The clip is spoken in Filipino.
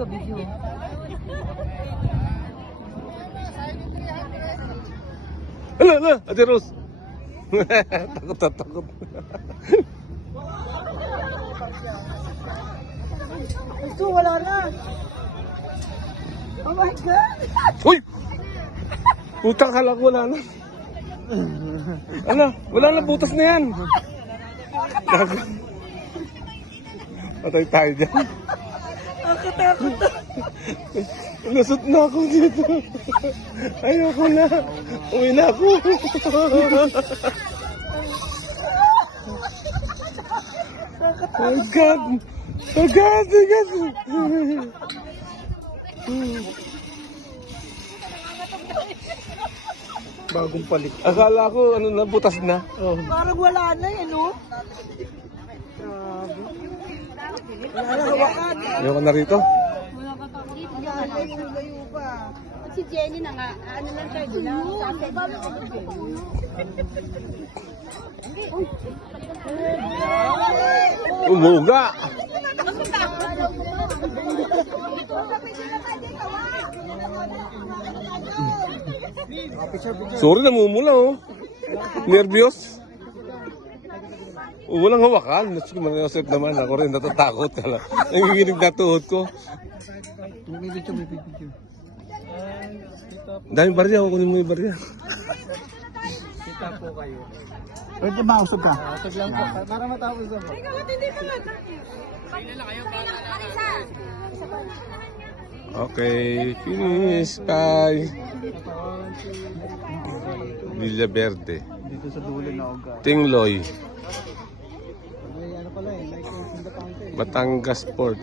Video, video. Ala, ala, Ate Rose. Takot. Ito, wala na. Oh my God! Uy! Putang halak, wala na. Ala, wala na, butas na yan. Patay tayo dyan. Nakatakot na. Nasot na ako dito. Ayoko na. Uwi na ako. Oh God! Oh God! Oh God! Bagong palit. Akala ko ano na, butas na. Oh. Parang wala na eh, no? Grabe. Wala na hawakan. Ayoko na rito. Layo pa. Si Jenny na nga, ano lang siya, doon lang. Umuga! Sorry, namumula oh. Nervyos. Walang hawakan. Manasip naman. Ako rin natatakot. Nanginginig na tuhod ko. Daming barya. Kunin mo yung barya. Kita po kayo. Pwede mausog ka? Mausog lang po. Para matapos na po. Okay. Finish. Bye. Villa Verde. Dito sa dulo na uga. Tingloy. Ano pala eh, like in the fountain. Batangas Port.